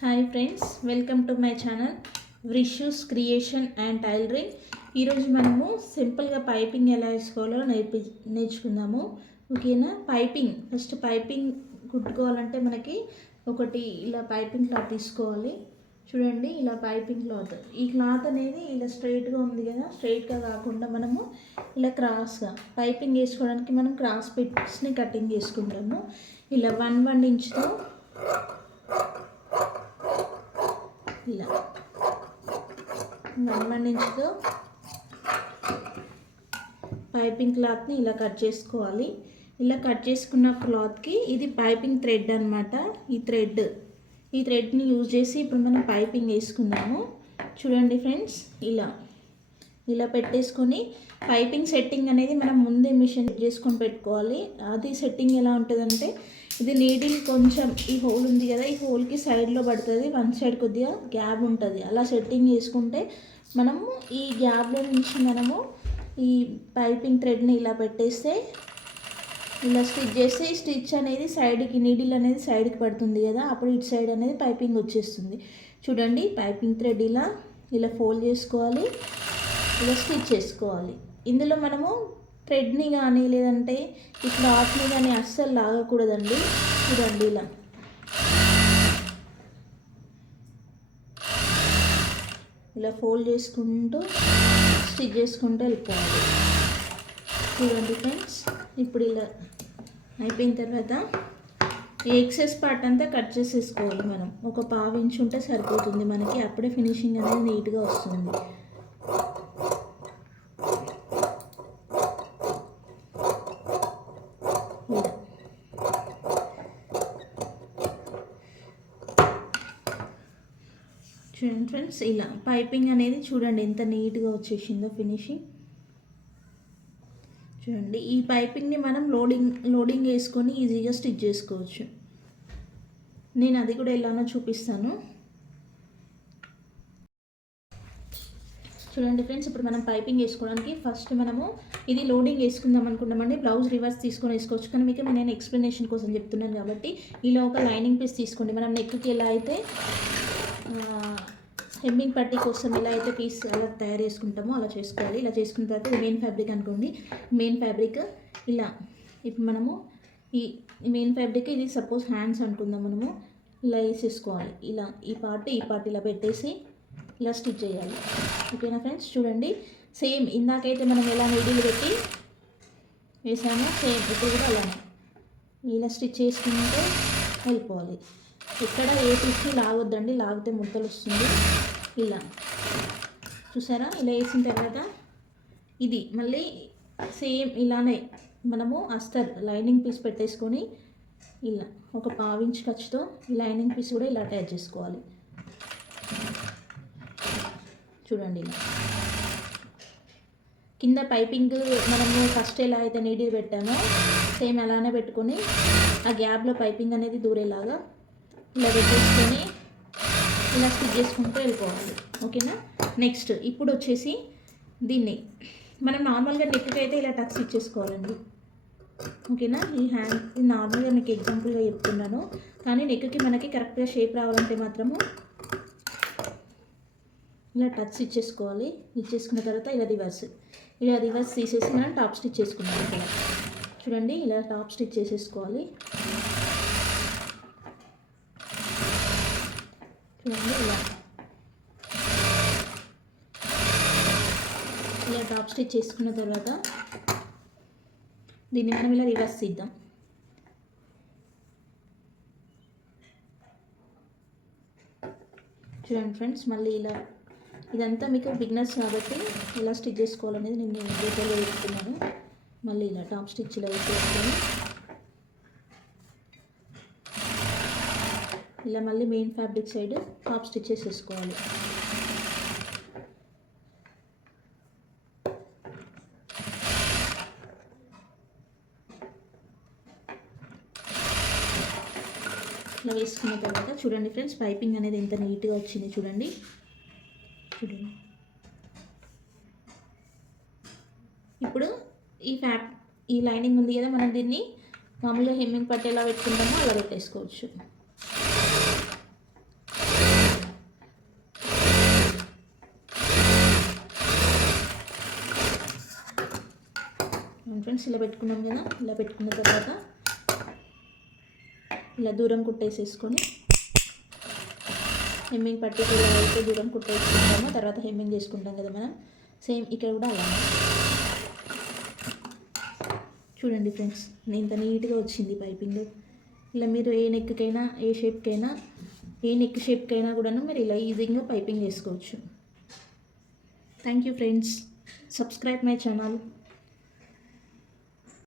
Hi friends, welcome to my channel విషూస్ creation and tailoring. ఈరోజు మనము సింపుల్గా పైపింగ్ ఎలా వేసుకోవాలో నేర్చుకుందాము. ఓకేనా? ఫస్ట్ పైపింగ్ కుట్టుకోవాలంటే మనకి ఒకటి ఇలా పైపింగ్ క్లాత్ తీసుకోవాలి. చూడండి, ఇలా పైపింగ్ క్లాత్. ఈ క్లాత్ అనేది ఇలా స్ట్రైట్గా ఉంది కదా, స్ట్రైట్గా కాకుండా మనము ఇలా క్రాస్గా పైపింగ్ వేసుకోవడానికి మనం క్రాస్ పిట్స్ని కటింగ్ చేసుకుంటాము. ఇలా 1 ఇంచ్తో ఇలా 1 ఇంచ్తో పైపింగ్ క్లాత్ని ఇలా కట్ చేసుకోవాలి. ఇలా కట్ చేసుకున్న క్లాత్కి ఇది పైపింగ్ థ్రెడ్ అనమాట. ఈ థ్రెడ్ని యూజ్ చేసి ఇప్పుడు మనం పైపింగ్ వేసుకుందాము. చూడండి ఫ్రెండ్స్, ఇలా పెట్టేసుకొని పైపింగ్ సెట్టింగ్ అనేది మనం ముందే మిషన్ చేసుకొని పెట్టుకోవాలి. అది సెట్టింగ్ ఎలా ఉంటుందంటే, ఇది నీడిల్ కొంచెం ఈ హోల్ ఉంది కదా, ఈ హోల్కి సైడ్లో పడుతుంది, వన్ సైడ్ కొద్దిగా గ్యాప్ ఉంటుంది. అలా సెట్టింగ్ చేసుకుంటే మనము ఈ గ్యాప్లో నుంచి మనము ఈ పైపింగ్ థ్రెడ్ని ఇలా పెట్టేస్తే, ఇలా స్టిచ్ చేస్తే ఈ స్టిచ్ అనేది సైడ్కి, నీడిల్ అనేది సైడ్కి పడుతుంది కదా, అప్పుడు ఇటు సైడ్ అనేది పైపింగ్ వచ్చేస్తుంది. చూడండి, పైపింగ్ థ్రెడ్ ఇలా ఫోల్డ్ చేసుకోవాలి, ఇలా స్టిచ్ చేసుకోవాలి. ఇందులో మనము థ్రెడ్ని కానీ లేదంటే ఈ క్లాత్ని కానీ అస్సలు లాగకూడదండి. చూడండి, ఇలా ఫోల్డ్ చేసుకుంటూ స్టిచ్ చేసుకుంటూ వెళ్ళిపోవాలి. చూడండి ఫ్రెండ్స్, ఇప్పుడు ఇలా అయిపోయిన తర్వాత ఈ ఎక్సెస్ పార్ట్ అంతా కట్ చేసేసుకోవాలి. మనం ఒక 1/2 ఇంచ్ ఉంటే సరిపోతుంది మనకి, అప్పుడే ఫినిషింగ్ అనేది నీట్గా వస్తుంది. చూడండి ఫ్రెండ్స్, ఇలా పైపింగ్ అనేది చూడండి ఎంత నీట్గా వచ్చేసిందో ఫినిషింగ్. చూడండి, ఈ పైపింగ్ని మనం లోడింగ్ వేసుకొని ఈజీగా స్టిచ్ చేసుకోవచ్చు. నేను అది కూడా ఎలానో చూపిస్తాను. చూడండి ఫ్రెండ్స్, ఇప్పుడు మనం పైపింగ్ వేసుకోవడానికి ఫస్ట్ మనము ఇది లోడింగ్ వేసుకుందాం అనుకున్నామండి. బ్లౌజ్ రివర్స్ తీసుకొని వేసుకోవచ్చు, కానీ మీకు నేను ఎక్స్ప్లెనేషన్ కోసం చెప్తున్నాను కాబట్టి ఇలా ఒక లైనింగ్ పీస్ తీసుకోండి. మనం నెక్కి ఎలా అయితే హెమ్మింగ్ పట్టీ కోసం ఎలా అయితే పీస్ అలా తయారు చేసుకుంటామో అలా చేసుకోవాలి. ఇలా చేసుకున్న తర్వాత ఇది మెయిన్ ఫ్యాబ్రిక్ అనుకోండి. మెయిన్ ఫ్యాబ్రిక్ ఇప్పుడు మనము ఈ మెయిన్ ఫ్యాబ్రిక్ ఇది సపోజ్ హ్యాండ్స్ అనుకుందాం, మనము ఇలా వేసేసుకోవాలి. ఈ పార్ట్ ఇలా పెట్టేసి ఇలా స్టిచ్ చేయాలి. ఓకేనా ఫ్రెండ్స్? చూడండి, సేమ్ ఇందాకైతే మనం ఎలా నీడిల్ పెట్టి వేసామో సేమ్ ఇప్పుడు కూడా అలానే ఇలా స్టిచ్ చేసుకుంటే వెళ్ళిపోవాలి. ఇక్కడ ఏ పీస్ని లాగొద్దండి, లాగితే ముద్దలు వస్తుంది. ఇలా చూసారా, ఇలా వేసిన తర్వాత ఇది మళ్ళీ సేమ్ ఇలానే మనము అస్తర్ లైనింగ్ పీస్ పెట్టేసుకొని ఇలా ఒక 1/2 ఇంచ్ ఖర్చుతో ఈ లైనింగ్ పీస్ కూడా ఇలా అటాచ్ చేసుకోవాలి. చూడండి, ఇలా కింద పైపింగ్ మనము ఫస్ట్ ఎలా అయితే నీడిల్ పెట్టామో సేమ్ అలానే పెట్టుకొని ఆ గ్యాప్లో పైపింగ్ అనేది దూరేలాగా ఇలా పెట్టేసుకొని ఇలా స్టిచ్ చేసుకుంటూ వెళ్ళిపోవాలి. ఓకేనా? నెక్స్ట్ ఇప్పుడు వచ్చేసి దీన్ని మనం నార్మల్గా నెక్కి అయితే ఇలా టక్ స్టిచ్ చేసుకోవాలండి. ఓకేనా? ఈ హ్యాండ్ నార్మల్గా మీకు ఎగ్జాంపుల్గా చెప్తున్నాను, కానీ నెక్కి మనకి కరెక్ట్గా షేప్ రావాలంటే మాత్రము ఇలా టచ్ స్టిచ్ చేసుకోవాలి. ఇచ్చేసుకున్న తర్వాత ఇలా రివర్స్ తీసేసి మనం టాప్ స్టిచ్ చేసుకున్నాం. ఇక్కడ చూడండి, ఇలా టాప్ స్టిచ్ చేసేసుకోవాలి. చూడండి, ఇలా టాప్ స్టిచ్ చేసుకున్న తర్వాత దీన్ని మనం ఇలా రివర్స్ తీద్దాం. చూడండి ఫ్రెండ్స్, మళ్ళీ ఇలా ఇదంతా మీకు బిగినర్స్ కాబట్టి ఎలా స్టిచ్ చేసుకోవాలనేది నేను డీటెయిల్గా చెప్తున్నాను. మళ్ళీ ఇలా టాప్ స్టిచ్ ఇలా వేసుకొని ఇలా మళ్ళీ main fabric side top stitch చేసేసుకోవాలి. ఇలా వేసుకున్న తర్వాత చూడండి ఫ్రెండ్స్, పైపింగ్ అనేది ఎంత నీట్గా వచ్చింది. చూడండి, ఇప్పుడు ఈ లైనింగ్ ఉంది కదా, మనం దీన్ని మామూలుగా హెమ్మింగ్ పట్టి ఎలా పెట్టుకుంటామో అలా పెట్టేసుకోవచ్చు. ఫ్రెండ్స్ ఇలా పెట్టుకున్నాం కదా, ఇలా పెట్టుకున్న తర్వాత ఇలా దూరం కుట్టేసేసుకొని హెమ్మింగ్ పట్టీకి ఇలా అయితే దూరం కుట్టేసుకుంటామో తర్వాత హెమ్మింగ్ చేసుకుంటాం కదా మనం, సేమ్ ఇక్కడ కూడా అలా చూడండి ఫ్రెండ్స్. ఇంత నీట్గా వచ్చింది పైపింగ్. ఇలా మీరు ఏ నెక్కైనా ఏ షేప్కైనా ఏ నెక్ షేప్కైనా కూడాను మీరు ఇలా ఈజీగా పైపింగ్ చేసుకోవచ్చు. Thank you friends. Subscribe my channel.